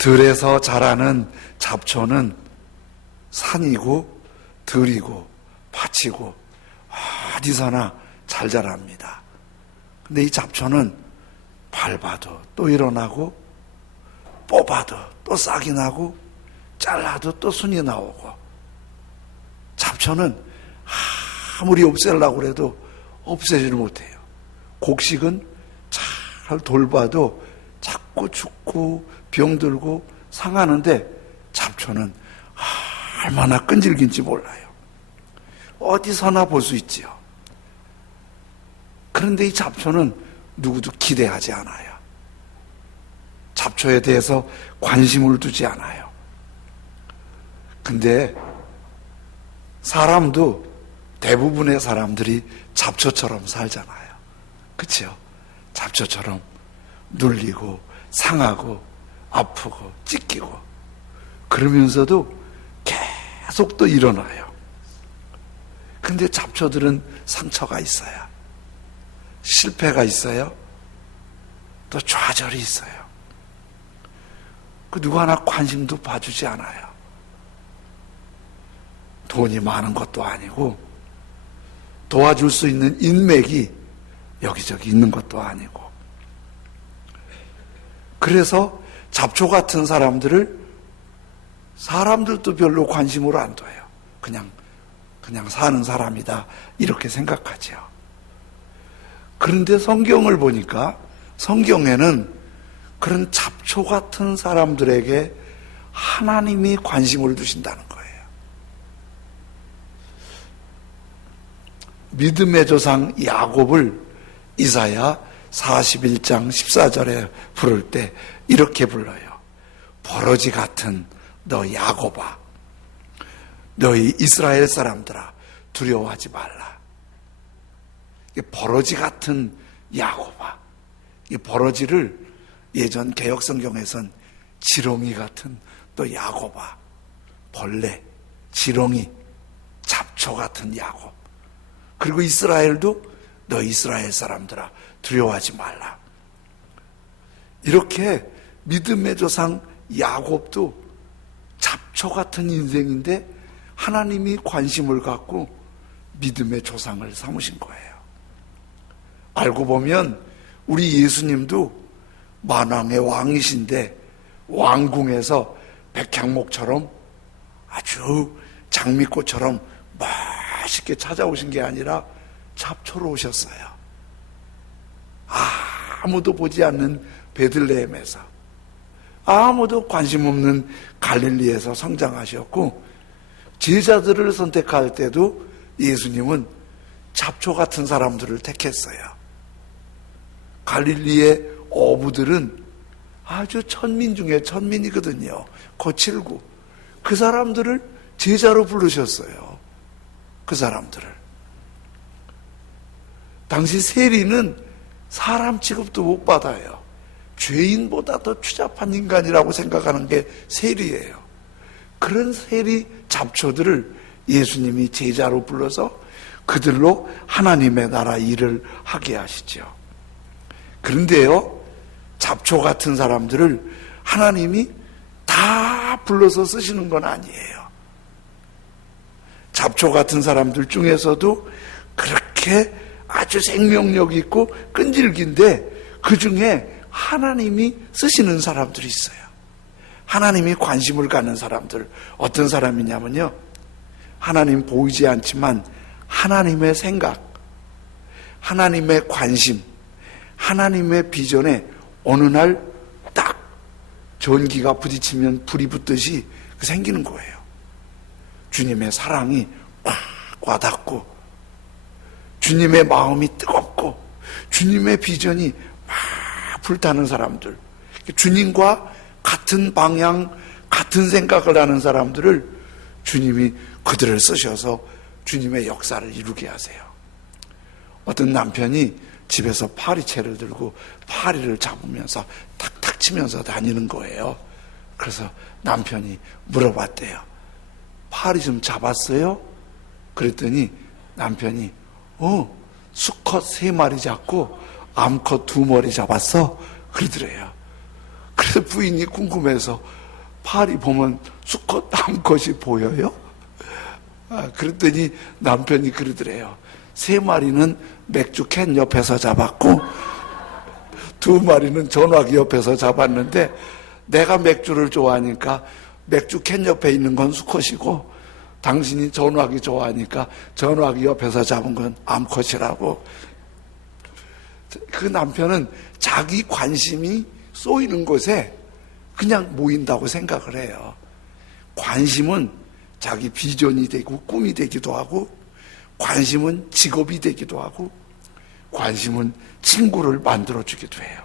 들에서 자라는 잡초는 산이고 들이고 밭이고 어디서나 잘 자랍니다. 근데 이 잡초는 밟아도 또 일어나고 뽑아도 또 싹이 나고 잘라도 또 순이 나오고, 잡초는 아무리 없애려고 해도 없애지를 못해요. 곡식은 잘 돌봐도 자꾸 죽고 병들고 상하는데 잡초는 얼마나 끈질긴지 몰라요. 어디서나 볼 수 있지요. 그런데 이 잡초는 누구도 기대하지 않아요. 잡초에 대해서 관심을 두지 않아요. 근데 사람도 대부분의 사람들이 잡초처럼 살잖아요. 그렇죠? 잡초처럼 눌리고 상하고 아프고 찢기고 그러면서도 계속 또 일어나요. 근데 잡초들은 상처가 있어요. 실패가 있어요. 또 좌절이 있어요. 그 누구 하나 관심도 봐주지 않아요. 돈이 많은 것도 아니고 도와줄 수 있는 인맥이 여기저기 있는 것도 아니고, 그래서 잡초 같은 사람들도 별로 관심으로 안 둬요. 그냥 사는 사람이다 이렇게 생각하죠. 그런데 성경을 보니까 성경에는 그런 잡초 같은 사람들에게 하나님이 관심을 두신다는 거예요. 믿음의 조상 야곱을 이사야 41장 14절에 부를 때 이렇게 불러요. 버러지 같은 너 야곱아, 너희 이스라엘 사람들아, 두려워하지 말라. 버러지 같은 야곱아. 이 버러지를 예전 개역성경에선 지렁이 같은 또 야곱아, 벌레, 지렁이, 잡초 같은 야곱. 그리고 이스라엘도 너 이스라엘 사람들아 두려워하지 말라. 이렇게 믿음의 조상 야곱도 잡초 같은 인생인데 하나님이 관심을 갖고 믿음의 조상을 삼으신 거예요. 알고 보면 우리 예수님도 만왕의 왕이신데 왕궁에서 백향목처럼 아주 장미꽃처럼 맛있게 찾아오신 게 아니라 잡초로 오셨어요. 아무도 보지 않는 베들레헴에서, 아무도 관심 없는 갈릴리에서 성장하셨고, 제자들을 선택할 때도 예수님은 잡초 같은 사람들을 택했어요. 갈릴리의 어부들은 아주 천민 중에 천민이거든요. 거칠고. 그 사람들을 제자로 부르셨어요. 그 사람들을. 당시 세리는 사람 취급도 못 받아요. 죄인보다 더 추잡한 인간이라고 생각하는 게 세리예요. 그런 세리 잡초들을 예수님이 제자로 불러서 그들로 하나님의 나라 일을 하게 하시죠. 그런데요, 잡초 같은 사람들을 하나님이 다 불러서 쓰시는 건 아니에요. 잡초 같은 사람들 중에서도 그렇게 아주 생명력 있고 끈질긴데 그 중에 하나님이 쓰시는 사람들이 있어요. 하나님이 관심을 갖는 사람들. 어떤 사람이냐면요, 하나님 보이지 않지만 하나님의 생각, 하나님의 관심, 하나님의 비전에 어느 날 딱 전기가 부딪히면 불이 붙듯이 생기는 거예요. 주님의 사랑이 꽉 와닿고, 주님의 마음이 뜨겁고, 주님의 비전이 막 불타는 사람들, 주님과 같은 방향, 같은 생각을 하는 사람들을 주님이 그들을 쓰셔서 주님의 역사를 이루게 하세요. 어떤 남편이 집에서 파리채를 들고 파리를 잡으면서 탁탁 치면서 다니는 거예요. 그래서 남편이 물어봤대요. 파리 좀 잡았어요? 그랬더니 남편이 수컷 3마리 잡고 암컷 2마리 잡았어? 그러더래요. 그래서 부인이 궁금해서 파리 보면 수컷 암컷이 보여요? 그랬더니 남편이 그러더래요. 3마리는 맥주 캔 옆에서 잡았고 2마리는 전화기 옆에서 잡았는데 내가 맥주를 좋아하니까 맥주 캔 옆에 있는 건 수컷이고 당신이 전화기 좋아하니까 전화기 옆에서 잡은 건 암컷이라고. 그 남편은 자기 관심이 쏘이는 곳에 그냥 모인다고 생각을 해요. 관심은 자기 비전이 되고 꿈이 되기도 하고, 관심은 직업이 되기도 하고, 관심은 친구를 만들어주기도 해요.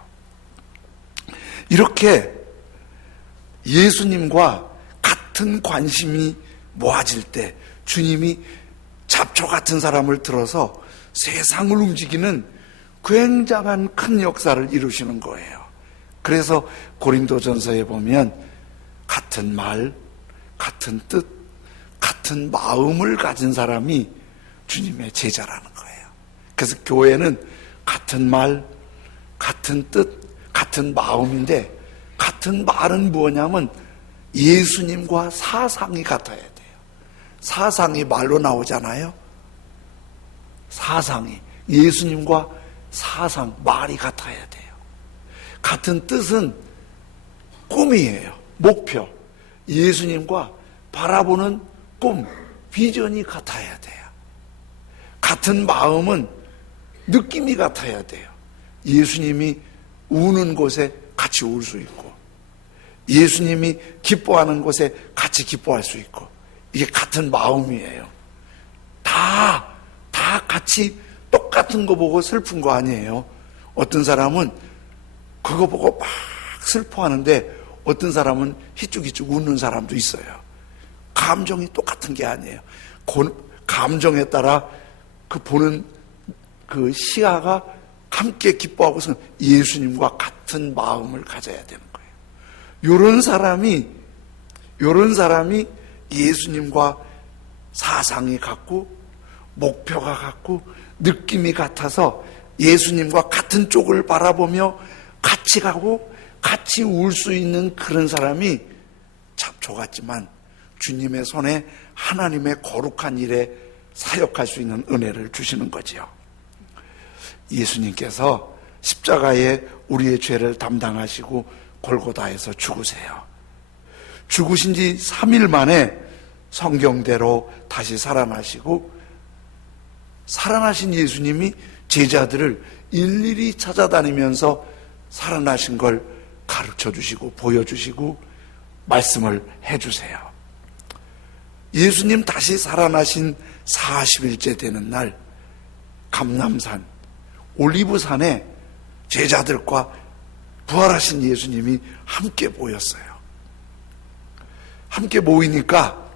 이렇게 예수님과 같은 관심이 모아질 때 주님이 잡초 같은 사람을 들어서 세상을 움직이는 굉장한 큰 역사를 이루시는 거예요. 그래서 고린도전서에 보면 같은 말, 같은 뜻, 같은 마음을 가진 사람이 주님의 제자라는 거예요. 그래서 교회는 같은 말, 같은 뜻, 같은 마음인데 같은 말은 뭐냐면 예수님과 사상이 같아야 돼요. 사상이 말로 나오잖아요. 사상이 예수님과 사상, 말이 같아야 돼요. 같은 뜻은 꿈이에요. 목표. 예수님과 바라보는 꿈, 비전이 같아야 돼요. 같은 마음은 느낌이 같아야 돼요. 예수님이 우는 곳에 같이 울 수 있고, 예수님이 기뻐하는 곳에 같이 기뻐할 수 있고, 이게 같은 마음이에요. 다 같이 똑같은 거 보고 슬픈 거 아니에요. 어떤 사람은 그거 보고 막 슬퍼하는데 어떤 사람은 희죽희죽 웃는 사람도 있어요. 감정이 똑같은 게 아니에요. 감정에 따라 그 보는 그 시야가 함께 기뻐하고서 예수님과 같은 마음을 가져야 되는 거예요. 요런 사람이 예수님과 사상이 같고 목표가 같고 느낌이 같아서 예수님과 같은 쪽을 바라보며 같이 가고 같이 울 수 있는 그런 사람이 잡초 같지만 주님의 손에 하나님의 거룩한 일에 사역할 수 있는 은혜를 주시는 거지요. 예수님께서 십자가에 우리의 죄를 담당하시고 골고다에서 죽으세요. 죽으신 지 3일 만에 성경대로 다시 살아나시고, 살아나신 예수님이 제자들을 일일이 찾아다니면서 살아나신 걸 가르쳐 주시고 보여주시고 말씀을 해주세요. 예수님 다시 살아나신 40일째 되는 날 감람산 올리브산에 제자들과 부활하신 예수님이 함께 모였어요. 함께 모이니까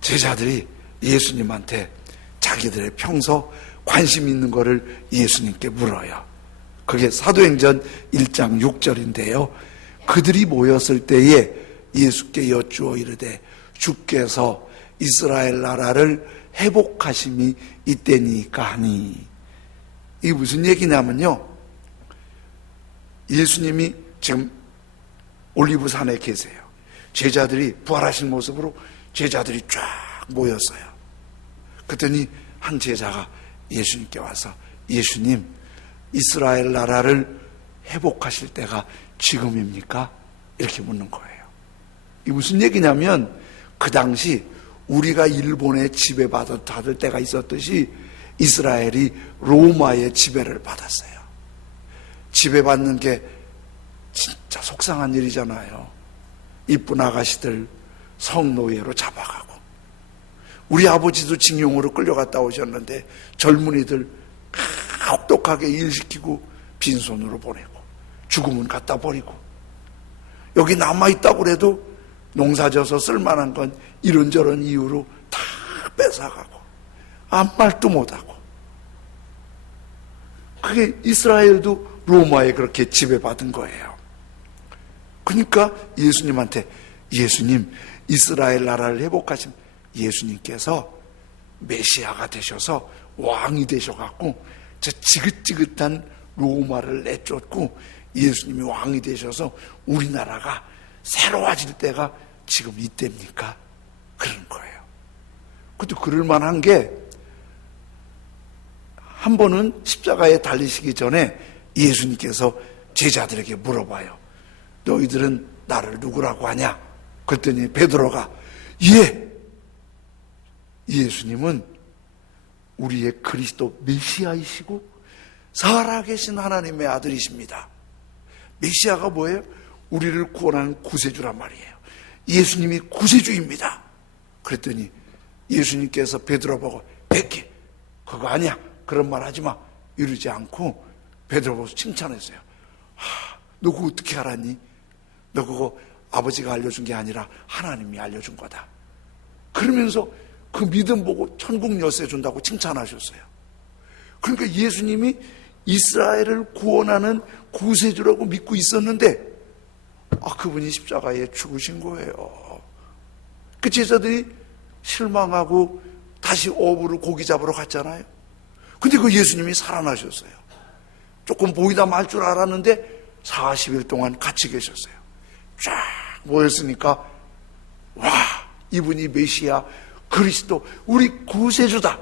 제자들이 예수님한테 자기들의 평소 관심 있는 거를 예수님께 물어요. 그게 사도행전 1장 6절인데요. 그들이 모였을 때에 예수께 여쭈어 이르되 주께서 이스라엘 나라를 회복하심이 이때니까 하니. 이게 무슨 얘기냐면요, 예수님이 지금 올리브산에 계세요. 제자들이 부활하신 모습으로 제자들이 쫙 모였어요. 그랬더니 한 제자가 예수님께 와서 예수님, 이스라엘 나라를 회복하실 때가 지금입니까? 이렇게 묻는 거예요. 이게 무슨 얘기냐면 그 당시 우리가 일본의 지배받을 때가 있었듯이 이스라엘이 로마의 지배를 받았어요. 지배받는 게 진짜 속상한 일이잖아요. 이쁜 아가씨들 성노예로 잡아가고, 우리 아버지도 징용으로 끌려갔다 오셨는데 젊은이들 혹독하게 일시키고 빈손으로 보내고 죽으면 갖다 버리고, 여기 남아있다고 그래도 농사져서 쓸만한 건 이런저런 이유로 다 뺏어가고 아무 말도 못하고. 그게 이스라엘도 로마에 그렇게 지배받은 거예요. 그러니까 예수님한테 예수님, 이스라엘 나라를 회복하신 예수님께서 메시아가 되셔서 왕이 되셔갖고 저 지긋지긋한 로마를 내쫓고 예수님이 왕이 되셔서 우리나라가 새로워질 때가 지금 이때입니까? 그런 거예요. 그것도 그럴 만한 게, 한 번은 십자가에 달리시기 전에 예수님께서 제자들에게 물어봐요. 너희들은 나를 누구라고 하냐? 그랬더니 베드로가, 예수님은 우리의 그리스도 메시아이시고 살아계신 하나님의 아들이십니다. 메시아가 뭐예요? 우리를 구원하는 구세주란 말이에요. 예수님이 구세주입니다. 그랬더니 예수님께서 베드로 보고, 백기 그거 아니야, 그런 말 하지 마, 이러지 않고 베드로 보고 칭찬했어요. 너 그거 어떻게 알았니? 너 그거 아버지가 알려준 게 아니라 하나님이 알려준 거다. 그러면서 그 믿음 보고 천국 열쇠 준다고 칭찬하셨어요. 그러니까 예수님이 이스라엘을 구원하는 구세주라고 믿고 있었는데, 그분이 십자가에 죽으신 거예요. 그 제자들이 실망하고 다시 어부로 고기 잡으러 갔잖아요. 근데 그 예수님이 살아나셨어요. 조금 보이다 말 줄 알았는데 40일 동안 같이 계셨어요. 쫙 모였으니까, 와, 이분이 메시아 그리스도 우리 구세주다.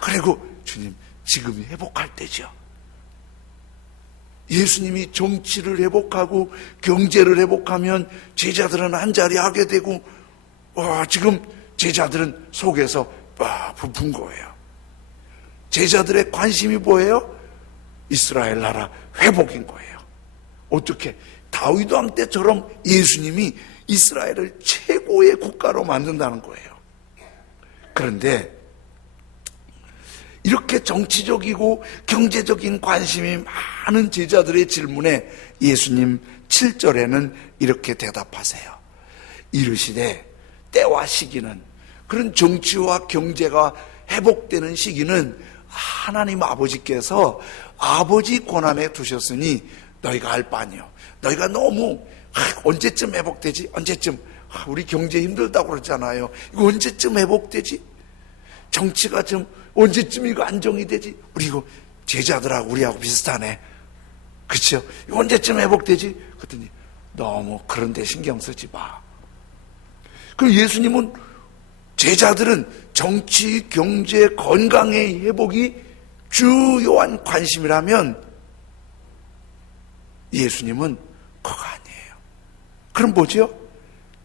그리고 주님, 지금이 회복할 때죠. 예수님이 정치를 회복하고 경제를 회복하면 제자들은 한자리 하게 되고, 지금 제자들은 속에서 부푼 거예요. 제자들의 관심이 뭐예요? 이스라엘 나라 회복인 거예요. 어떻게? 다윗 왕 때처럼 예수님이 이스라엘을 최고의 국가로 만든다는 거예요. 그런데 이렇게 정치적이고 경제적인 관심이 많은 제자들의 질문에 예수님 7절에는 이렇게 대답하세요. 이르시되 때와 시기는, 그런 정치와 경제가 회복되는 시기는 하나님 아버지께서 아버지 권한에 두셨으니 너희가 알 바 아니요. 너희가 너무 언제쯤 회복되지? 언제쯤? 우리 경제 힘들다고 그러잖아요. 이거 언제쯤 회복되지? 정치가 좀 언제쯤 이거 안정이 되지? 우리 이거 제자들하고 우리하고 비슷하네. 그렇죠? 이거 언제쯤 회복되지? 그랬더니 너무 그런 데 신경 쓰지 마. 그럼 예수님은, 제자들은 정치, 경제, 건강의 회복이 주요한 관심이라면 예수님은 그거 아니에요. 그럼 뭐죠?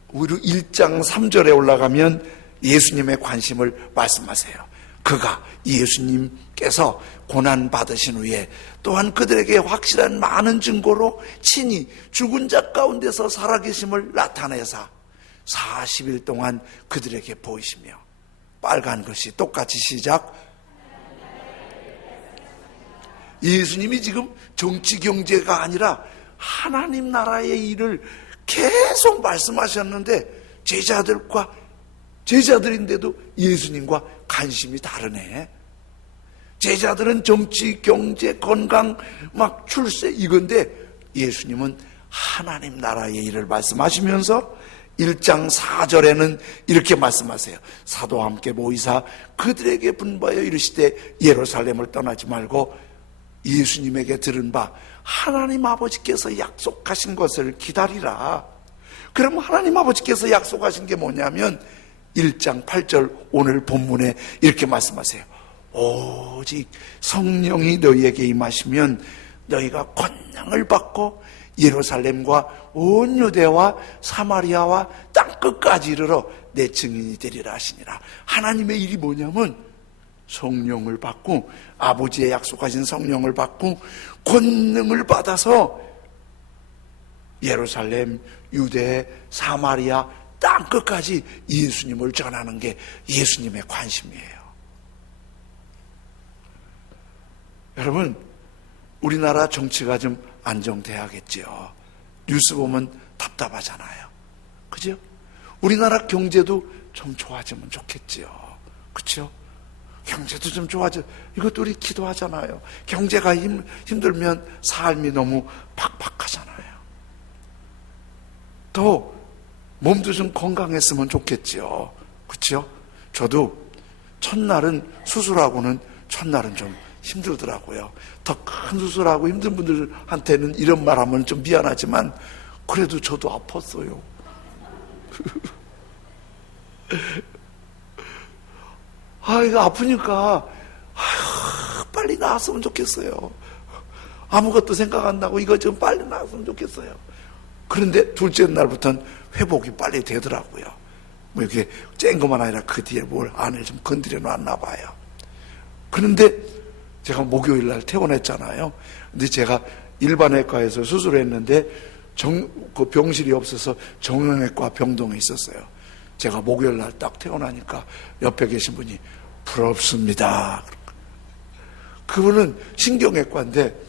우리 1장 3절에 올라가면 예수님의 관심을 말씀하세요. 그가, 예수님께서 고난받으신 후에 또한 그들에게 확실한 많은 증거로 친히 죽은 자 가운데서 살아계심을 나타내사 40일 동안 그들에게 보이시며, 빨간 글씨 똑같이 시작. 예수님이 지금 정치 경제가 아니라 하나님 나라의 일을 계속 말씀하셨는데, 제자들인데도 예수님과 관심이 다르네. 제자들은 정치, 경제, 건강, 막 출세 이건데, 예수님은 하나님 나라의 일을 말씀하시면서 1장 4절에는 이렇게 말씀하세요. 사도와 함께 모이사 그들에게 분부하여 이르시되 예루살렘을 떠나지 말고 예수님에게 들은 바 하나님 아버지께서 약속하신 것을 기다리라. 그럼 하나님 아버지께서 약속하신 게 뭐냐면 1장 8절 오늘 본문에 이렇게 말씀하세요. 오직 성령이 너희에게 임하시면 너희가 권능을 받고 예루살렘과 온 유대와 사마리아와 땅끝까지 이르러 내 증인이 되리라 하시니라. 하나님의 일이 뭐냐면 성령을 받고, 아버지의 약속하신 성령을 받고 권능을 받아서 예루살렘, 유대, 사마리아 땅끝까지 예수님을 전하는 게 예수님의 관심이에요. 여러분, 우리나라 정치가 좀 안정돼야겠죠. 뉴스 보면 답답하잖아요. 그죠? 우리나라 경제도 좀 좋아지면 좋겠죠. 그렇죠? 경제도 좀 좋아져. 이것도 우리 기도하잖아요. 경제가 힘들면 삶이 너무 팍팍하잖아요. 또 몸도 좀 건강했으면 좋겠죠. 그렇죠? 저도 첫날은 수술하고는 첫날은 좀 힘들더라고요. 더 큰 수술하고 힘든 분들한테는 이런 말 하면 좀 미안하지만 그래도 저도 아팠어요. 이거 아프니까 빨리 나았으면 좋겠어요. 아무것도 생각 안 나고 이거 좀 빨리 나았으면 좋겠어요. 그런데 둘째 날부터는 회복이 빨리 되더라고요. 뭐 이렇게 쨍 것만 아니라 그 뒤에 뭘 안을 좀 건드려 놨나 봐요. 그런데 제가 목요일 날 퇴원했잖아요. 근데 제가 일반외과에서 수술했는데 그 병실이 없어서 정형외과 병동에 있었어요. 제가 목요일 날 딱 퇴원하니까 옆에 계신 분이 부럽습니다. 그분은 신경외과인데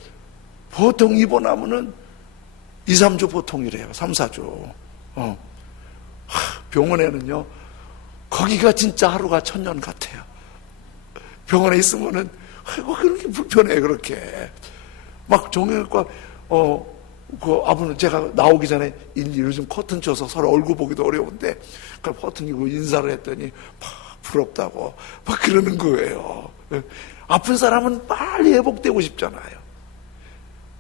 보통 입원하면은 2, 3주 보통이래요. 3, 4주. 병원에는요, 거기가 진짜 하루가 천년 같아요. 병원에 있으면은, 아이고, 그렇게 불편해, 그렇게. 막 정형외과, 그 아버는 제가 나오기 전에 요즘 커튼 쳐서 서로 얼굴 보기도 어려운데, 그 커튼이고 인사를 했더니, 막 부럽다고, 막 그러는 거예요. 아픈 사람은 빨리 회복되고 싶잖아요.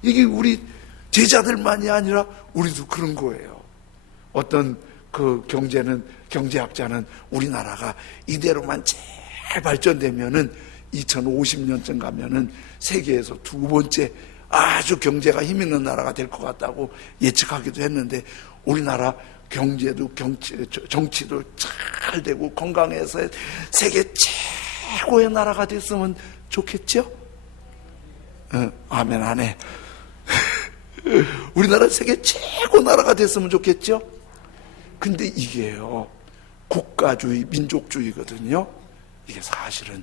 이게 우리 제자들만이 아니라 우리도 그런 거예요. 어떤 그 경제학자는 우리나라가 이대로만 잘 발전되면은 2050년쯤 가면은 세계에서 두 번째 아주 경제가 힘 있는 나라가 될 것 같다고 예측하기도 했는데, 우리나라 경제도 정치도 잘 되고 건강해서 세계 최고의 나라가 됐으면 좋겠죠? 아멘 안 해. 우리나라 세계 최고 나라가 됐으면 좋겠죠? 근데 이게요, 국가주의, 민족주의거든요. 이게 사실은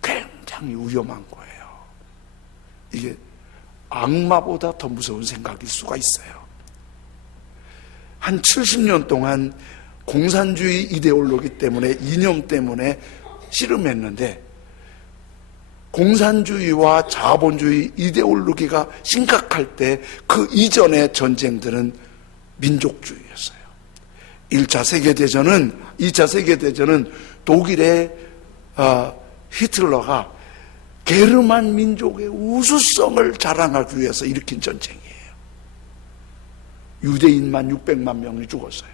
굉장히 위험한 거예요. 이게 악마보다 더 무서운 생각일 수가 있어요. 한 70년 동안 공산주의 이데올로기 때문에, 이념 때문에 씨름했는데, 공산주의와 자본주의 이데올로기가 심각할 때 그 이전의 전쟁들은 민족주의였어요. 2차 세계대전은 독일의 히틀러가 게르만 민족의 우수성을 자랑하기 위해서 일으킨 전쟁이에요. 유대인만 600만 명이 죽었어요.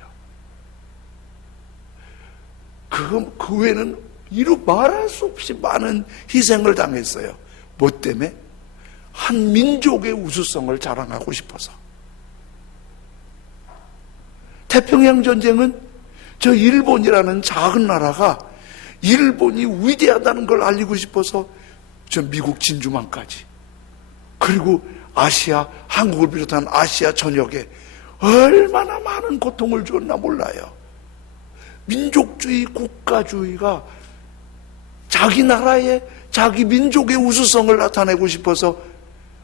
그 외에는 이루 말할 수 없이 많은 희생을 당했어요. 뭐 때문에? 한 민족의 우수성을 자랑하고 싶어서. 태평양 전쟁은 저 일본이라는 작은 나라가 일본이 위대하다는 걸 알리고 싶어서 저 미국 진주만까지, 그리고 아시아, 한국을 비롯한 아시아 전역에 얼마나 많은 고통을 주었나 몰라요. 민족주의, 국가주의가 자기 나라의, 자기 민족의 우수성을 나타내고 싶어서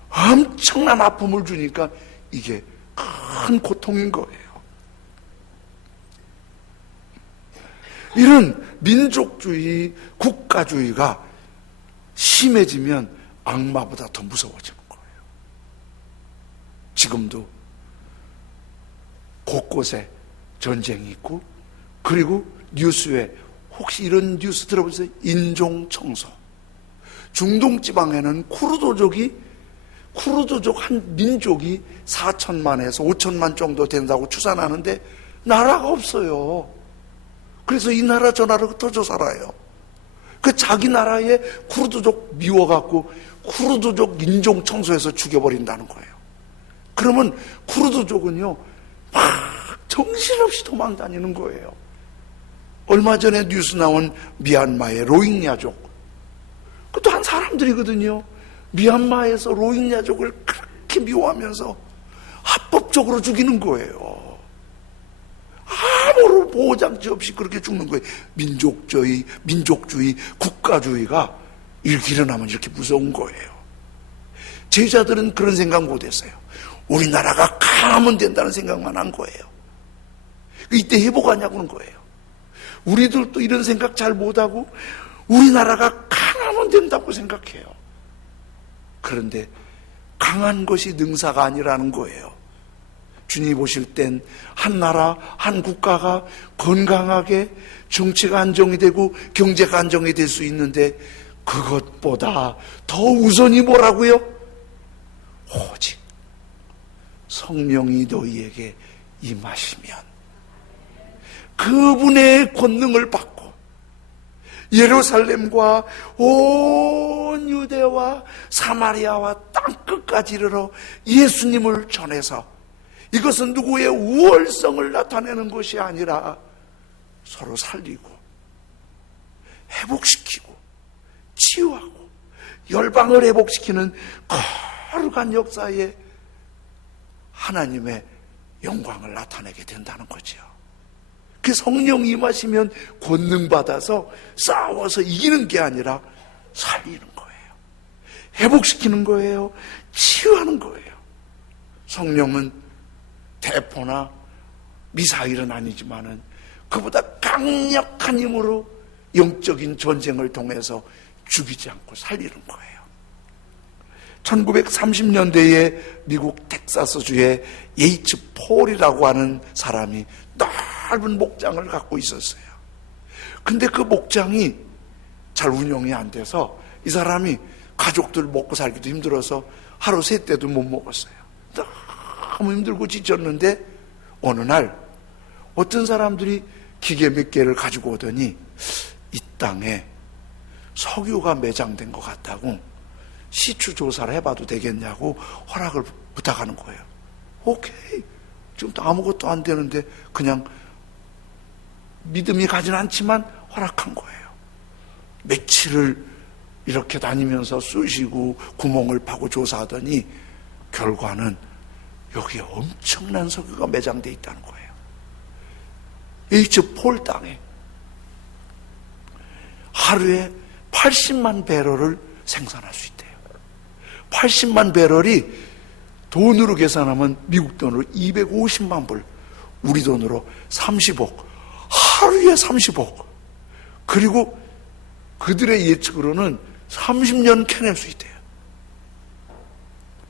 엄청난 아픔을 주니까 이게 큰 고통인 거예요. 이런 민족주의, 국가주의가 심해지면 악마보다 더 무서워지는 거예요. 지금도 곳곳에 전쟁이 있고, 그리고 뉴스에 혹시 이런 뉴스 들어보세요? 인종청소. 중동 지방에는 쿠르드족 한 민족이 4천만에서 5천만 정도 된다고 추산하는데 나라가 없어요. 그래서 이 나라 저 나라 흩어져 살아요. 그 자기 나라에 쿠르드족 미워갖고 쿠르드족 인종청소해서 죽여버린다는 거예요. 그러면 쿠르드족은요 막 정신없이 도망다니는 거예요. 얼마 전에 뉴스 나온 미얀마의 로힝야족, 그것도 한 사람들이거든요. 미얀마에서 로힝야족을 그렇게 미워하면서 합법적으로 죽이는 거예요. 아무런 보호장치 없이 그렇게 죽는 거예요. 민족주의, 국가주의가 이렇게 일어나면 이렇게 무서운 거예요. 제자들은 그런 생각 못했어요. 우리나라가 강하면 된다는 생각만 한 거예요. 이때 회복하냐고는 거예요. 우리들도 이런 생각 잘 못하고 우리나라가 강하면 된다고 생각해요. 그런데 강한 것이 능사가 아니라는 거예요. 주님이 보실 땐 한 나라, 한 국가가 건강하게 정치가 안정이 되고 경제가 안정이 될 수 있는데 그것보다 더 우선이 뭐라고요? 오직 성령이 너희에게 임하시면 그분의 권능을 받고 예루살렘과 온 유대와 사마리아와 땅끝까지 이르러 예수님을 전해서 이것은 누구의 우월성을 나타내는 것이 아니라 서로 살리고 회복시키고 치유하고 열방을 회복시키는 거룩한 역사에 하나님의 영광을 나타내게 된다는 거죠. 그 성령이 임하시면 권능 받아서 싸워서 이기는 게 아니라 살리는 거예요. 회복시키는 거예요. 치유하는 거예요. 성령은 대포나 미사일은 아니지만은 그보다 강력한 힘으로 영적인 전쟁을 통해서 죽이지 않고 살리는 거예요. 1930년대에 미국 텍사스주의 예이츠 폴이라고 하는 사람이 넓은 목장을 갖고 있었어요. 근데 그 목장이 잘 운영이 안 돼서 이 사람이 가족들 먹고 살기도 힘들어서 하루 세 끼도 못 먹었어요. 너무 힘들고 지쳤는데 어느 날 어떤 사람들이 기계 몇 개를 가지고 오더니 이 땅에 석유가 매장된 것 같다고 시추 조사를 해봐도 되겠냐고 허락을 부탁하는 거예요. 오케이. 지금 아무것도 안 되는데 그냥 믿음이 가진 않지만 허락한 거예요. 며칠을 이렇게 다니면서 쑤시고 구멍을 파고 조사하더니 결과는 여기에 엄청난 석유가 매장되어 있다는 거예요. H 폴 땅에 하루에 80만 배럴을 생산할 수 있대요. 80만 배럴이 돈으로 계산하면 미국 돈으로 250만 불, 우리 돈으로 30억, 하루에 30억. 그리고 그들의 예측으로는 30년 캐낼 수 있대요.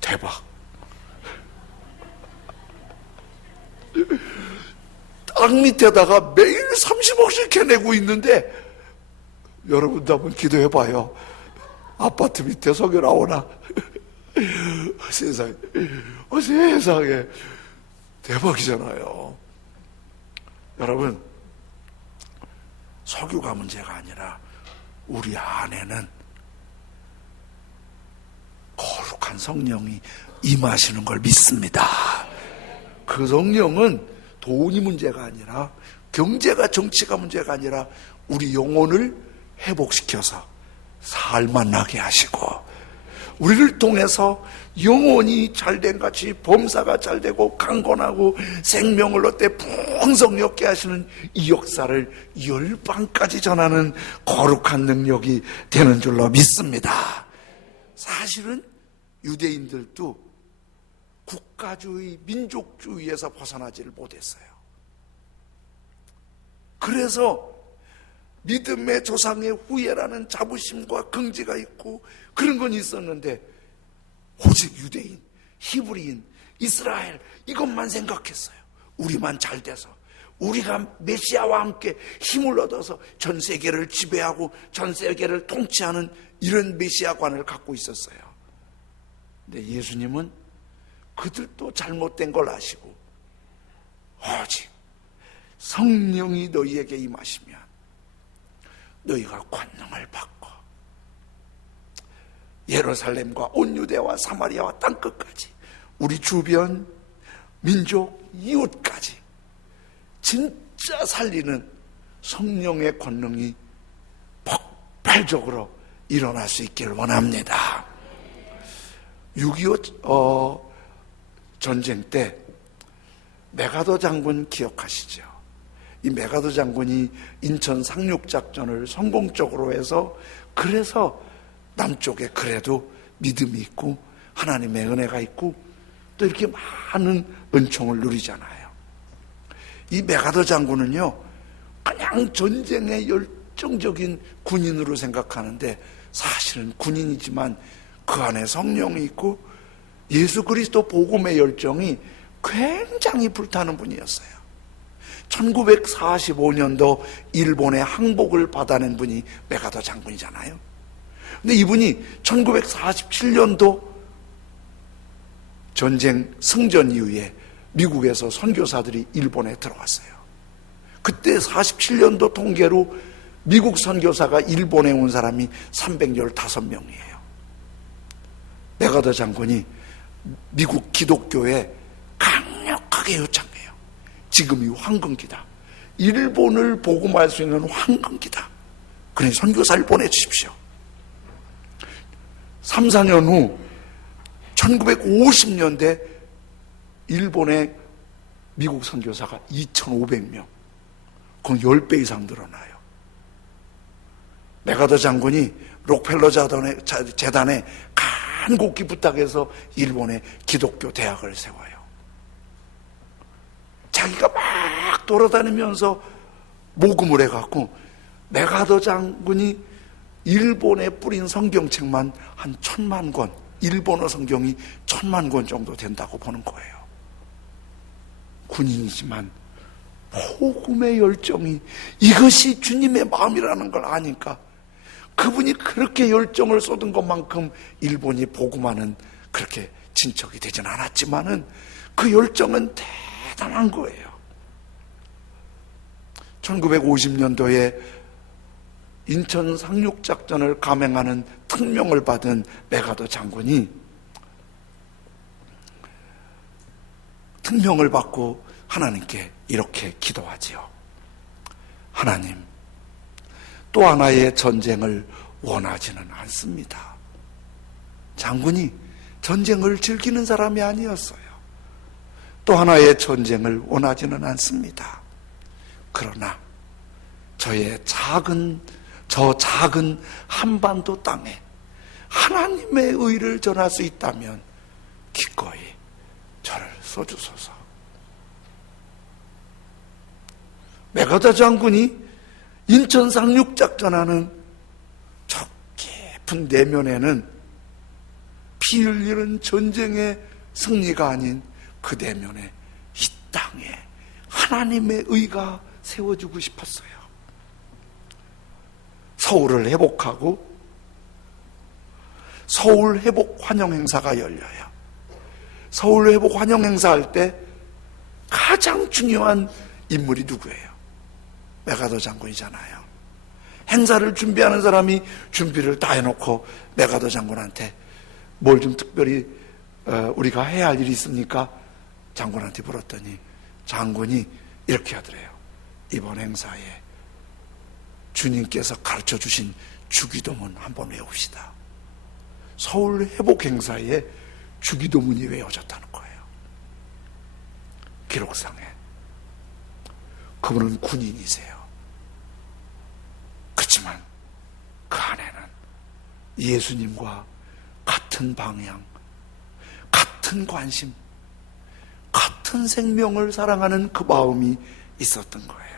대박. 땅 밑에다가 매일 30억씩 캐내고 있는데 여러분도 한번 기도해봐요. 아파트 밑에 석유 나오나? 세상에, 세상에 대박이잖아요. 여러분, 석유가 문제가 아니라 우리 안에는 거룩한 성령이 임하시는 걸 믿습니다. 그 성령은 돈이 문제가 아니라 경제가 정치가 문제가 아니라 우리 영혼을 회복시켜서 살만 나게 하시고 우리를 통해서 영혼이 잘된 같이 범사가 잘되고 강건하고 생명을 얻되 풍성히 얻게 하시는 이 역사를 열방까지 전하는 거룩한 능력이 되는 줄로 믿습니다. 사실은 유대인들도 국가주의, 민족주의에서 벗어나지를 못했어요. 그래서 믿음의 조상의 후예라는 자부심과 긍지가 있고 그런 건 있었는데 오직 유대인, 히브리인, 이스라엘 이것만 생각했어요. 우리만 잘 돼서 우리가 메시아와 함께 힘을 얻어서 전 세계를 지배하고 전 세계를 통치하는 이런 메시아관을 갖고 있었어요. 근데 예수님은 그들도 잘못된 걸 아시고 오직 성령이 너희에게 임하시면 너희가 권능을 받고 예루살렘과 온 유대와 사마리아와 땅끝까지 우리 주변 민족 이웃까지 진짜 살리는 성령의 권능이 폭발적으로 일어날 수 있기를 원합니다. 6.25 전쟁 때 메가더 장군 기억하시죠? 이 메가더 장군이 인천 상륙작전을 성공적으로 해서 그래서 남쪽에 그래도 믿음이 있고 하나님의 은혜가 있고 또 이렇게 많은 은총을 누리잖아요. 이 메가더 장군은요 그냥 전쟁의 열정적인 군인으로 생각하는데 사실은 군인이지만 그 안에 성령이 있고 예수 그리스도 복음의 열정이 굉장히 불타는 분이었어요. 1945년도 일본의 항복을 받아낸 분이 메가더 장군이잖아요. 근데 이분이 1947년도 전쟁 승전 이후에 미국에서 선교사들이 일본에 들어왔어요. 그때 47년도 통계로 미국 선교사가 일본에 온 사람이 315명이에요. 메가더 장군이 미국 기독교에 강력하게 요청해요. 지금이 황금기다. 일본을 복음할 수 있는 황금기다. 그러니 선교사를 보내주십시오. 3, 4년 후 1950년대 일본의 미국 선교사가 2,500명. 그건 10배 이상 늘어나요. 메가더 장군이 록펠러 재단에 간곡히 부탁해서 일본에 기독교 대학을 세워요. 자기가 막 돌아다니면서 모금을 해갖고 메가더 장군이 일본에 뿌린 성경책만 한 1,000만 권, 일본어 성경이 1,000만 권 정도 된다고 보는 거예요. 군인이지만 복음의 열정이 이것이 주님의 마음이라는 걸 아니까 그분이 그렇게 열정을 쏟은 것만큼 일본이 복음하는 그렇게 진척이 되진 않았지만은 그 열정은 대단한 거예요. 1950년도에 인천 상륙작전을 감행하는 특명을 받은 메가더 장군이 특명을 받고 하나님께 이렇게 기도하지요. 하나님, 또 하나의 전쟁을 원하지는 않습니다. 장군이 전쟁을 즐기는 사람이 아니었어요. 또 하나의 전쟁을 원하지는 않습니다. 그러나 저 작은 한반도 땅에 하나님의 의를 전할 수 있다면 기꺼이 저를 써주소서. 메가더 장군이 인천 상륙작전하는 저 깊은 내면에는 피 흘리는 전쟁의 승리가 아닌 그 내면에 이 땅에 하나님의 의가 세워주고 싶었어요. 서울을 회복하고 서울 회복 환영 행사가 열려요. 서울 회복 환영 행사할 때 가장 중요한 인물이 누구예요? 메가더 장군이잖아요. 행사를 준비하는 사람이 준비를 다 해놓고 메가더 장군한테 뭘 좀 특별히 우리가 해야 할 일이 있습니까? 장군한테 물었더니 장군이 이렇게 하더래요. 이번 행사에 주님께서 가르쳐 주신 주기도문 한번 외웁시다. 서울 회복 행사에 주기도문이 외워졌다는 거예요. 기록상에. 그분은 군인이세요. 그렇지만 그 안에는 예수님과 같은 방향, 같은 관심, 같은 생명을 사랑하는 그 마음이 있었던 거예요.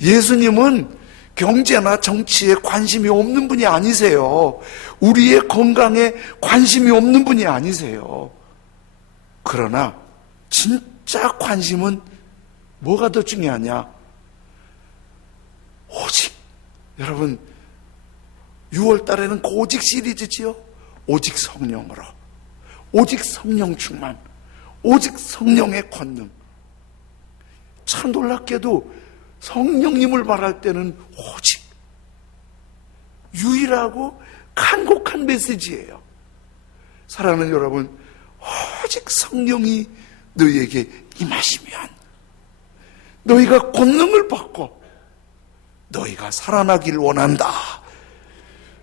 예수님은 경제나 정치에 관심이 없는 분이 아니세요. 우리의 건강에 관심이 없는 분이 아니세요. 그러나 진짜 관심은 뭐가 더 중요하냐? 오직, 여러분 6월 달에는 그 오직 시리즈지요. 오직 성령으로, 오직 성령 충만, 오직 성령의 권능. 참 놀랍게도 성령님을 말할 때는 오직, 유일하고 간곡한 메시지예요. 사랑하는 여러분, 오직 성령이 너희에게 임하시면 너희가 권능을 받고 너희가 살아나길 원한다.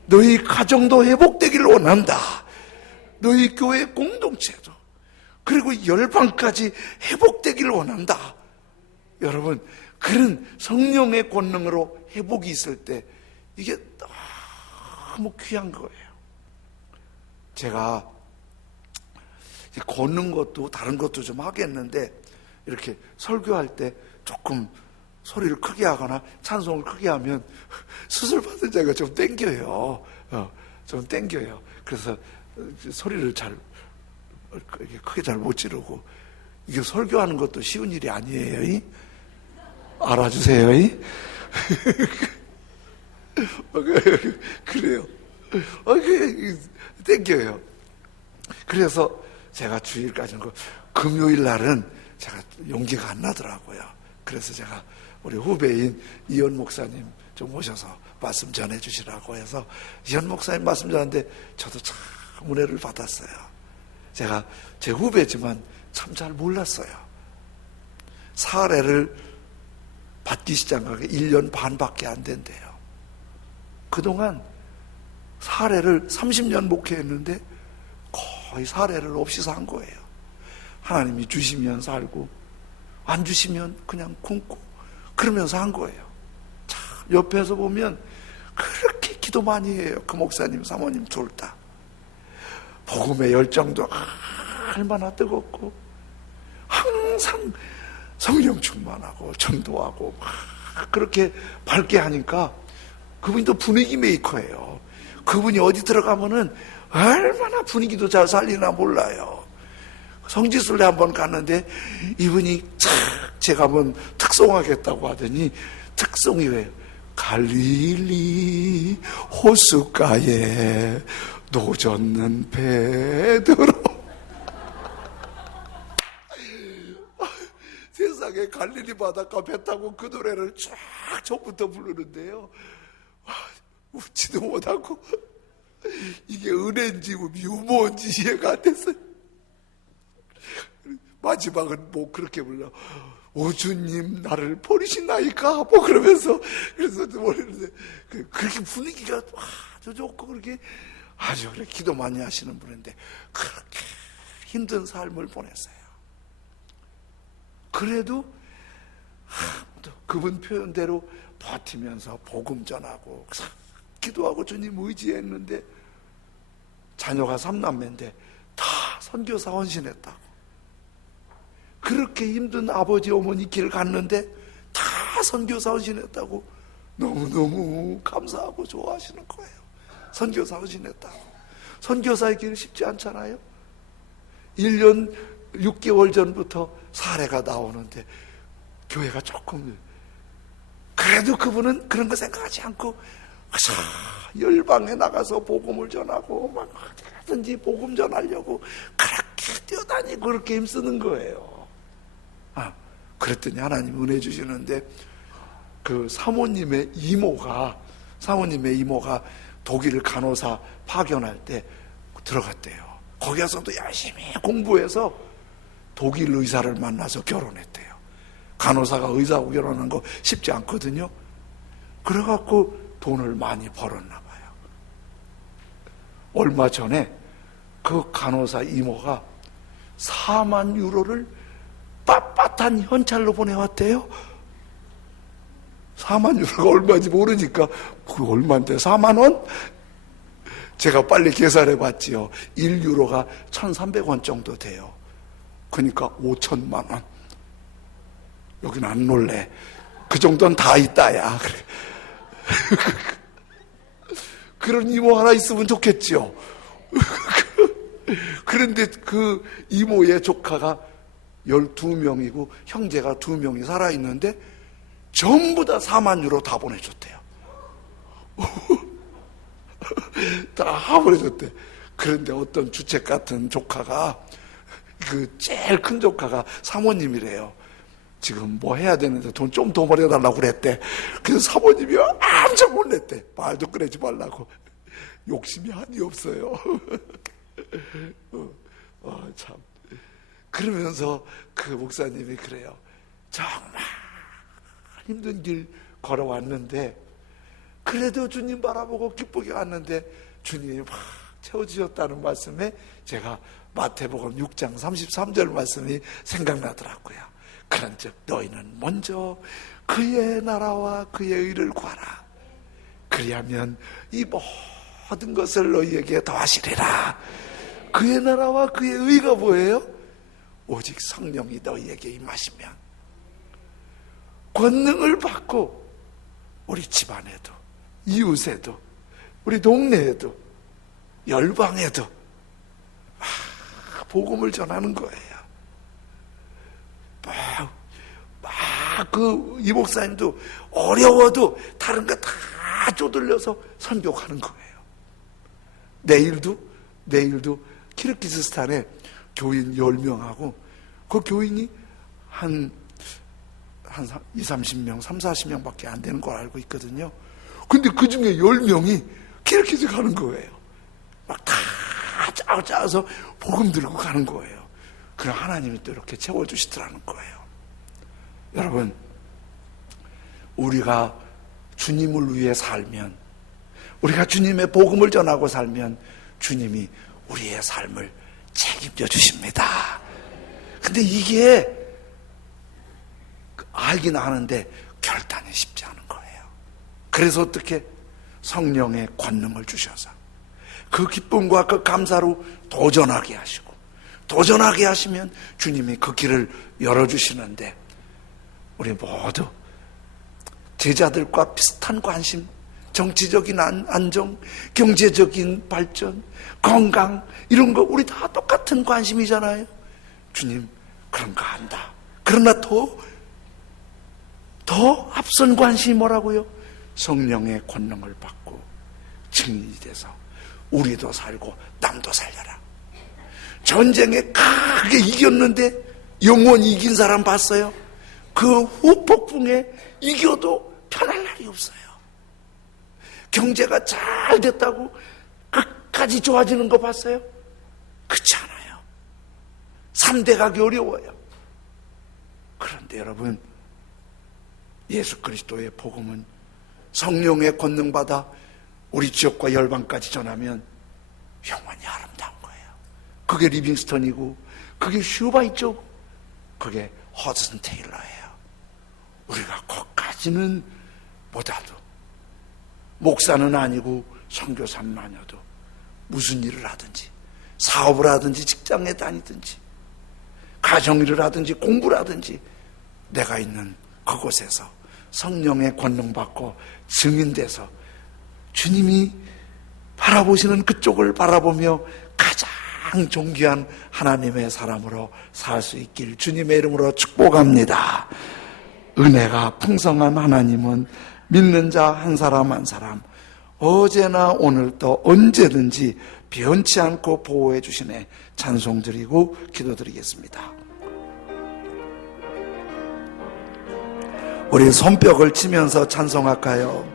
너희 가정도 회복되길 원한다. 너희 교회 공동체도 그리고 열방까지 회복되길 원한다. 여러분, 그런 성령의 권능으로 회복이 있을 때 이게 너무 귀한 거예요. 제가 걷는 것도 다른 것도 좀 하겠는데 이렇게 설교할 때 조금 소리를 크게 하거나 찬송을 크게 하면 수술 받은 자가 좀 땡겨요. 좀 땡겨요. 그래서 소리를 크게 잘 못 지르고, 이게 설교하는 것도 쉬운 일이 아니에요. 알아주세요. 그래요. 땡겨요. 그래서 제가 주일까지는 금요일 날은 제가 용기가 안 나더라고요. 그래서 제가 우리 후배인 이현 목사님 좀 오셔서 말씀 전해주시라고 해서 이현 목사님 말씀 전하는데 저도 참 은혜를 받았어요. 제가 제 후배지만 참 잘 몰랐어요. 사례를 받기 시작하기 1년 반밖에 안 된대요. 그동안 사례를 30년 목회했는데 거의 사례를 없이 산 거예요. 하나님이 주시면 살고 안 주시면 그냥 굶고 그러면서 한 거예요. 자, 옆에서 보면 그렇게 기도 많이 해요. 그 목사님, 사모님 둘 다. 복음의 열정도 얼마나 뜨겁고 항상 성령 충만하고 전도하고 막 그렇게 밝게 하니까 그분이 또 분위기 메이커예요. 그분이 어디 들어가면은 얼마나 분위기도 잘 살리나 몰라요. 성지순례 한번 갔는데 이분이 제가 한번 특송하겠다고 하더니 특송이 왜요? 갈릴리 호숫가에 노젓는 베드로. 세상에 갈릴리 바닷가 배 타고 그 노래를 쫙 처음부터 부르는데요. 웃지도 못하고 이게 은혜인지 유머인지 이해가 안 됐어요. 마지막은 뭐 그렇게 불러. 오 주님 나를 버리시나이까 뭐 그러면서 그래서 모르는데 그렇게 분위기가 아주 좋고 그렇게 아주 그래 기도 많이 하시는 분인데 그렇게 힘든 삶을 보냈어요. 그래도 그분 표현대로 버티면서 복음 전하고 기도하고 주님 의지했는데 자녀가 3남매인데 다 선교사 헌신했다고. 그렇게 힘든 아버지 어머니 길 갔는데 다 선교사 헌신했다고 너무너무 감사하고 좋아하시는 거예요. 선교사 헌신했다고. 선교사의 길 쉽지 않잖아요. 1년 6개월 전부터 사례가 나오는데 교회가 조금 그래도 그분은 그런 거 생각하지 않고 열방에 나가서 복음을 전하고 막 어디든지 복음 전하려고 그렇게 뛰어다니고 그렇게 힘쓰는 거예요. 그랬더니 하나님 은혜 주시는데 그 사모님의 이모가 독일 간호사 파견할 때 들어갔대요. 거기에서도 열심히 공부해서 독일 의사를 만나서 결혼했대요. 간호사가 의사하고 결혼하는 거 쉽지 않거든요. 그래갖고 돈을 많이 벌었나 봐요. 얼마 전에 그 간호사 이모가 4만 유로를 빳빳한 현찰로 보내왔대요. 4만 유로가 얼마인지 모르니까 그 얼마인데 4만 원? 제가 빨리 계산해 봤지요. 1유로가 1,300원 정도 돼요. 그러니까 5천만 원. 여기는 안 놀래. 그 정도는 다 있다야. 그런 이모 하나 있으면 좋겠지요. 그런데 그 이모의 조카가 12명이고 형제가 2명이 살아있는데 전부 다 4만 유로 다 보내줬대요. 다 보내줬대. 그런데 어떤 주책 같은 조카가 그 제일 큰 조카가 사모님이래요. 지금 뭐 해야 되는데 돈 좀 더 벌여달라고 그랬대. 그래서 사모님이 엄청 혼냈대. 말도 꺼내지 말라고. 욕심이 한이 없어요. 참. 그러면서 그 목사님이 그래요. 정말 힘든 길 걸어왔는데 그래도 주님 바라보고 기쁘게 왔는데 주님이 확 채워주셨다는 말씀에 제가 마태복음 6장 33절 말씀이 생각나더라고요. 그런즉 너희는 먼저 그의 나라와 그의 의를 구하라. 그리하면 이 모든 것을 너희에게 더하시리라. 그의 나라와 그의 의가 뭐예요? 오직 성령이 너희에게 임하시면 권능을 받고 우리 집안에도 이웃에도 우리 동네에도 열방에도 막 복음을 전하는 거예요. 이 목사님도 어려워도 다른 거 다 쪼들려서 선교하는 거예요. 내일도 키르기스스탄에 교인 10명하고 그 교인이 한 2, 30명, 3, 40명밖에 안 되는 걸 알고 있거든요. 근데 그 중에 10명이 키르기즈 가는 거예요. 막 다 짜서 복음 들고 가는 거예요. 그럼 하나님이 또 이렇게 채워주시더라는 거예요. 여러분, 우리가 주님을 위해 살면, 우리가 주님의 복음을 전하고 살면 주님이 우리의 삶을 책임져 주십니다. 근데 이게 알긴 아는데 결단이 쉽지 않은 거예요. 그래서 어떻게? 성령의 권능을 주셔서 그 기쁨과 그 감사로 도전하게 하시고, 도전하게 하시면 주님이 그 길을 열어주시는데, 우리 모두 제자들과 비슷한 관심, 정치적인 안정, 경제적인 발전, 건강, 이런 거 우리 다 똑같은 관심이잖아요. 주님, 그런 거 안다. 그러나 더 앞선 관심이 뭐라고요? 성령의 권능을 받고 증인이 돼서 우리도 살고 남도 살려라. 전쟁에 크게 이겼는데 영원히 이긴 사람 봤어요? 그 후폭풍에 이겨도 편할 날이 없어요. 경제가 잘 됐다고 끝까지 좋아지는 거 봤어요? 그렇지 않아요. 3대 가기 어려워요. 그런데 여러분, 예수 그리스도의 복음은 성령의 권능 받아 우리 지역과 열방까지 전하면 영원히 아름다운 거예요. 그게 리빙스턴이고, 그게 슈바이트고, 그게 허드슨 테일러예요. 우리가 거기까지는 못해도, 목사는 아니고 선교사는 아니어도 무슨 일을 하든지, 사업을 하든지, 직장에 다니든지, 가정일을 하든지, 공부를 하든지, 내가 있는 그곳에서 성령의 권능 받고 증인돼서 주님이 바라보시는 그쪽을 바라보며 가장 존귀한 하나님의 사람으로 살 수 있길 주님의 이름으로 축복합니다. 은혜가 풍성한 하나님은 믿는 자 한 사람 한 사람 어제나 오늘도 언제든지 변치 않고 보호해 주시네. 찬송 드리고 기도드리겠습니다. 우리 손뼉을 치면서 찬송할까요?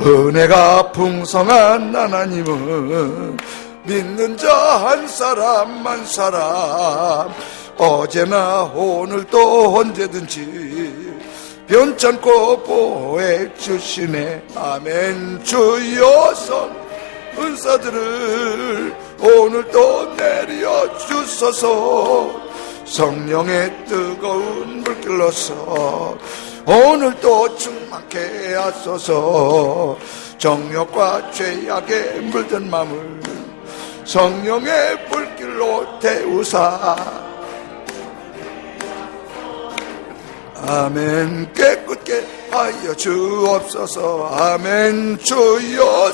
은혜가 풍성한 하나님은 믿는 자 한 사람 한 사람 어제나 오늘도 언제든지 변찮고 보호해 주시네. 아멘. 주여서 은사들을 오늘도 내려 주소서. 성령의 뜨거운 불길로서 오늘도 충만케 하소서. 정욕과 죄악에 물든 마음을 성령의 불길로 태우사. 아멘. 깨끗게 하여 주옵소서. 아멘. 주여.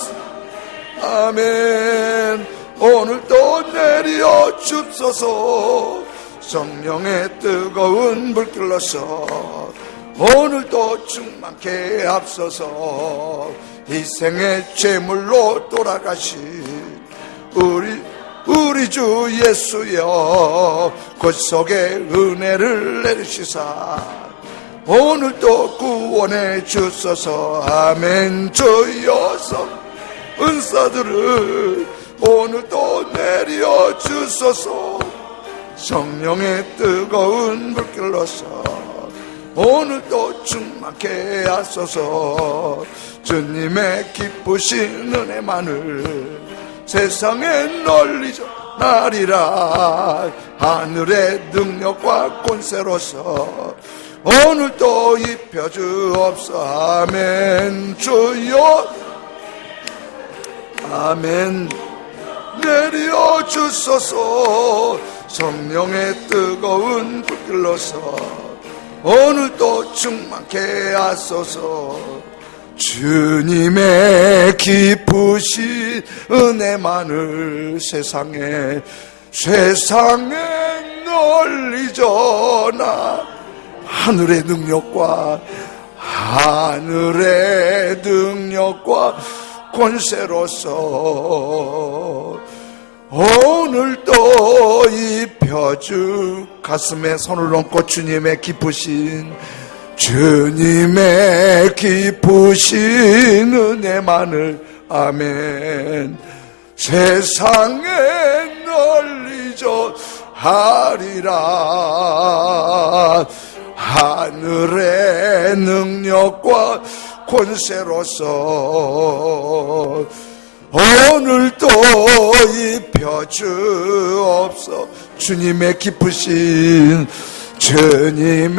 아멘. 오늘도 내려 주소서. 성령의 뜨거운 불길로서 오늘도 충만케 앞서서 희생의 제물로 돌아가신 우리 주 예수여, 구속의 은혜를 내리시사 오늘도 구원해 주소서. 아멘. 주여서 은사들을 오늘도 내려 주소서. 성령의 뜨거운 불길로서 오늘도 충만케 하소서. 주님의 기쁘신 은혜만을 세상에 널리 전하리라. 하늘의 능력과 권세로서 오늘도 입혀주옵소서. 아멘. 주여. 아멘. 내려 주소서. 성령의 뜨거운 불길로서 오늘도 충만케 하소서. 주님의 기쁘신 은혜만을 세상에 널리 전하. 하늘의 능력과 하늘의 능력과 권세로서 오늘도 입혀주. 가슴에 손을 얹고 주님의 기쁘신 은혜만을 아멘. 세상에 널리 전하리라. 하늘의 능력과 권세로서 오늘도 입혀주옵소. 주님의 기쁘신 주님,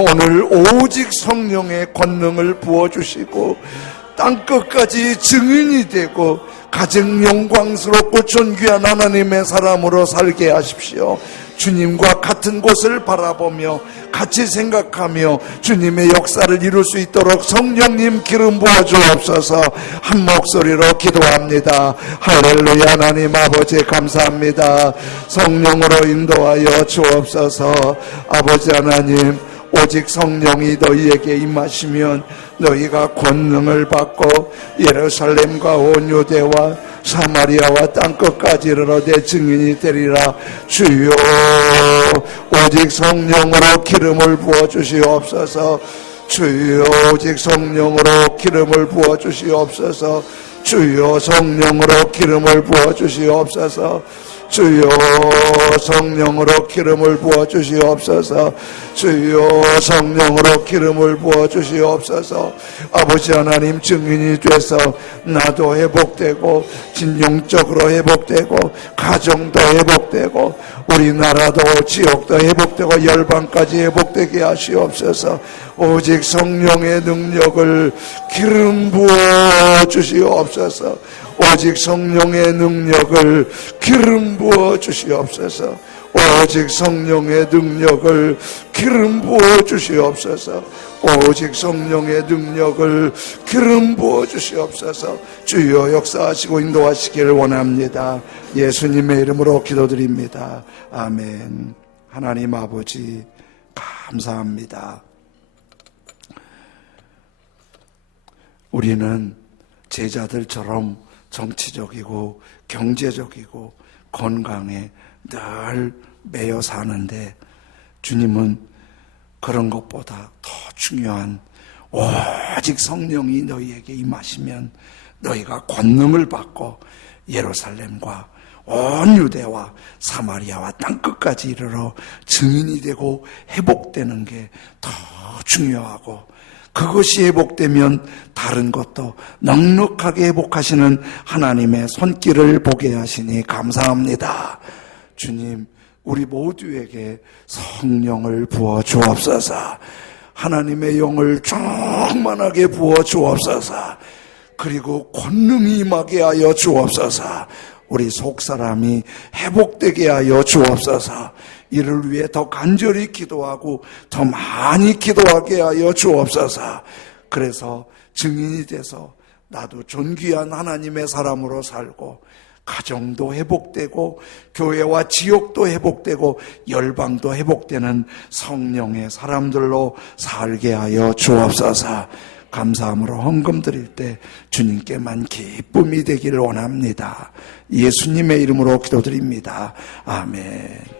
오늘 오직 성령의 권능을 부어주시고 땅끝까지 증인이 되고 가정 영광스럽고 존귀한 하나님의 사람으로 살게 하십시오. 주님과 같은 곳을 바라보며 같이 생각하며 주님의 역사를 이룰 수 있도록 성령님 기름 부어 주옵소서. 한 목소리로 기도합니다. 할렐루야. 하나님 아버지 감사합니다. 성령으로 인도하여 주옵소서. 아버지 하나님, 오직 성령이 너희에게 임하시면 너희가 권능을 받고 예루살렘과 온 유대와 사마리아와 땅끝까지 이르러 내 증인이 되리라. 주여, 오직 성령으로 기름을 부어주시옵소서. 주여, 오직 성령으로 기름을 부어주시옵소서. 주여, 성령으로 기름을 부어주시옵소서. 주여, 성령으로 기름을 부어주시옵소서. 주여, 성령으로 기름을 부어주시옵소서. 아버지 하나님, 증인이 돼서 나도 회복되고 진영적으로 회복되고 가정도 회복되고 우리나라도 지역도 회복되고 열방까지 회복되게 하시옵소서. 오직 성령의 능력을 기름 부어주시옵소서. 오직 성령의 능력을 기름 부어주시옵소서. 오직 성령의 능력을 기름 부어주시옵소서. 오직 성령의 능력을 기름 부어주시옵소서. 주여, 역사하시고 인도하시기를 원합니다. 예수님의 이름으로 기도드립니다. 아멘. 하나님 아버지 감사합니다. 우리는 제자들처럼 정치적이고 경제적이고 건강에 늘 매여 사는데 주님은 그런 것보다 더 중요한 오직 성령이 너희에게 임하시면 너희가 권능을 받고 예루살렘과 온 유대와 사마리아와 땅끝까지 이르러 증인이 되고 회복되는 게 더 중요하고, 그것이 회복되면 다른 것도 넉넉하게 회복하시는 하나님의 손길을 보게 하시니 감사합니다. 주님, 우리 모두에게 성령을 부어 주옵소서. 하나님의 영을 충만하게 부어 주옵소서. 그리고 권능이 임하게 하여 주옵소서. 우리 속사람이 회복되게 하여 주옵소서. 이를 위해 더 간절히 기도하고 더 많이 기도하게 하여 주옵소서. 그래서 증인이 돼서 나도 존귀한 하나님의 사람으로 살고 가정도 회복되고 교회와 지역도 회복되고 열방도 회복되는 성령의 사람들로 살게 하여 주옵소서. 감사함으로 헌금 드릴 때 주님께만 기쁨이 되기를 원합니다. 예수님의 이름으로 기도드립니다. 아멘.